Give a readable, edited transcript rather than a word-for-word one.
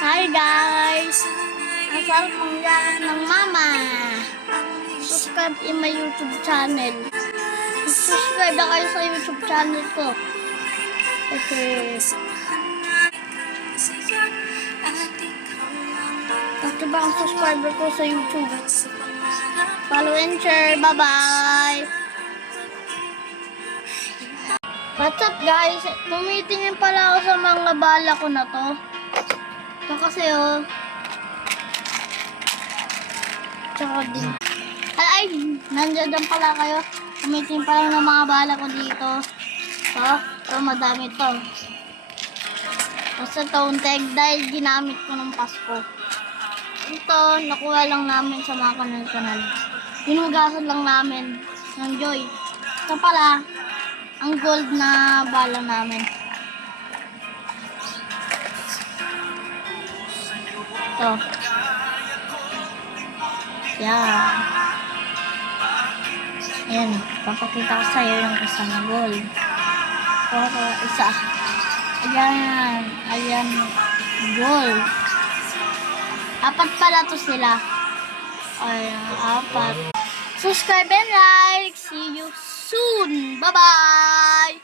Hi guys! Asal pangyayat ng mama. Subscribe in my YouTube channel. Subscribe na kayo sa YouTube channel ko. Okay. Ito ba ang subscriber ko sa YouTube? Follow and share. Bye-bye! What's up guys? Tumitingin pala ako sa mga bala ko na to. Ito kasi oh. Tsaka din. Ay! Nandiyan din pala kayo. Tumitingin pala ng mga bala ko dito. Ito madami to. Basta town tag dahil ginamit ko ng Pasko. Ito, nakuha lang namin sa mga kanal-kanal. Hinugasan lang namin ng Joy. Ito pala, ang gold na bala namin. Ito. Yan. Ayan, papakita ko sa'yo yung isang gold. Ito, isa. Ayan. Ayan, gold. Apat pala to sila. Ayan, apat. Subscribe and like. See you soon. Bye-bye!